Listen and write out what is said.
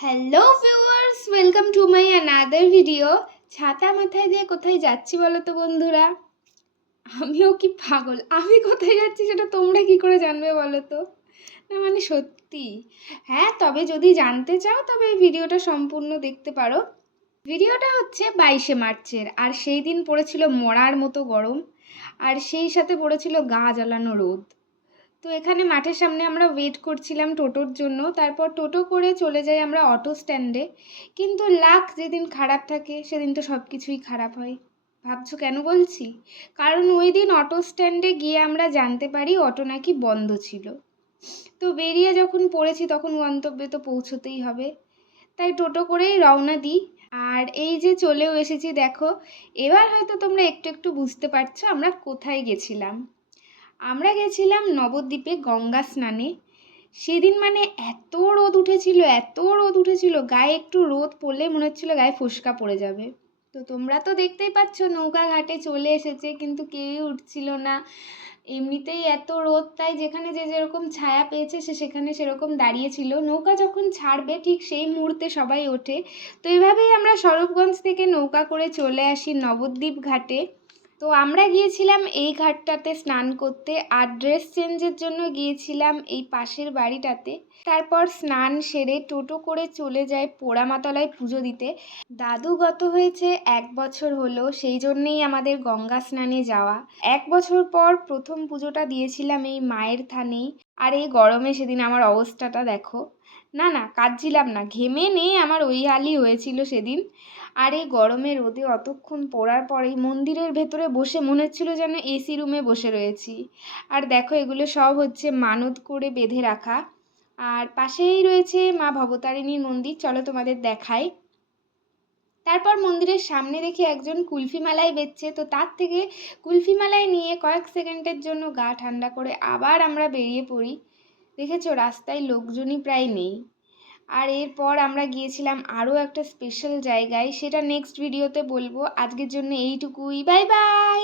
Hello viewers, welcome to my another video. ছাতা মাথায় দিয়ে কোথায় যাচ্ছি বলো তো বন্ধুরা? আমিও কি পাগল, আমি কোথায় যাচ্ছি সেটা তোমরা কি করে জানবে বলো তো? না মানে সত্যি। হ্যাঁ, তবে যদি জানতে চাও তবে এই ভিডিওটা সম্পূর্ণ দেখতে পারো। ভিডিওটা হচ্ছে 22শে মার্চের, আর সেই দিন পড়েছিল মরার মতো গরম, আর সেই সাথে পড়েছিল গা জ্বালানো রোদ। তো এখানে মাঠের সামনে আমরা ওয়েট করছিলাম টোটোর জন্য, তারপর টোটো করে চলে যাই আমরা অটো স্ট্যান্ডে। কিন্তু লাক যেদিন খারাপ থাকে সেদিন তো সব কিছুই খারাপ হয়। ভাবছো কেন বলছি? কারণ ওই দিন অটো স্ট্যান্ডে গিয়ে আমরা জানতে পারি অটো নাকি বন্ধ ছিল। তো বেরিয়ে যখন পড়েছি তখন গন্তব্যে তো পৌঁছতেই হবে, তাই টোটো করেই রওনা দিই। আর এই যে চলেও এসেছি দেখো। এবার হয়তো তোমরা একটু একটু বুঝতে পারছো আমরা কোথায় গেছিলাম। আমরা গেছিলাম নবদ্বীপে গঙ্গা স্নানে। সেদিন মানে এত রোদ উঠেছিল, এত রোদ উঠেছিল, গায়ে একটু রোদ পড়লে মনে হচ্ছিল গায়ে ফোস্কা পড়ে যাবে। তো তোমরা তো দেখতেই পাচ্ছ নৌকা ঘাটে চলে এসেছে, কিন্তু কেউই উঠছিল না। এমনিতেই এত রোদ, তাই যেখানে যে যেরকম ছায়া পেয়েছে সে সেখানে সেরকম দাঁড়িয়েছিল। নৌকা যখন ছাড়বে ঠিক সেই মুহূর্তে সবাই ওঠে। তো এভাবেই আমরা স্বরূপগঞ্জ থেকে নৌকা করে চলে আসি নবদ্বীপ ঘাটে। তো আমরা গিয়েছিলাম এই ঘাটটাতে স্নান করতে, আর ড্রেস চেঞ্জের জন্য গিয়েছিলাম এই পাশের বাড়িটাতে। তারপর স্নান সেরে টোটো করে চলে যায় পোড়ামাতলায় পুজো দিতে। দাদু গত হয়েছে 1 বছর হলো, সেই জন্যেই আমাদের গঙ্গা স্নানে যাওয়া। 1 বছর পর প্রথম পুজোটা দিয়েছিলাম এই মায়ের থানেই। আর এই গরমে সেদিন আমার অবস্থাটা দেখো। না না, কাঁদছিলাম না, ঘেমে নিয়ে আমার ওই হালই হয়েছিল সেদিন। আর এই গরমে রোদে অতক্ষণ পড়ার পরেই মন্দিরের ভেতরে বসে মনে হচ্ছিল যেন এসি রুমে বসে রয়েছি। আর দেখো এগুলো সব হচ্ছে মানত করে বেঁধে রাখা। আর পাশেই রয়েছে মা ভবতারিণীর মন্দির, চলো তোমাদের দেখাই। তারপর মন্দিরের সামনে দেখি একজন কুলফি মালাই বেচছে, তো তার থেকে কুলফি মালাই নিয়ে কয়েক সেকেন্ডের জন্য গা ঠান্ডা করে আবার আমরা বেরিয়ে পড়ি। দেখেছো রাস্তায় লোকজনই প্রায় নেই। আর এরপর আমরা গিয়েছিলাম আরও একটা স্পেশাল জায়গায়, সেটা নেক্সট ভিডিওতে বলবো। আজকের জন্য এইটুকুই, বাই বাই।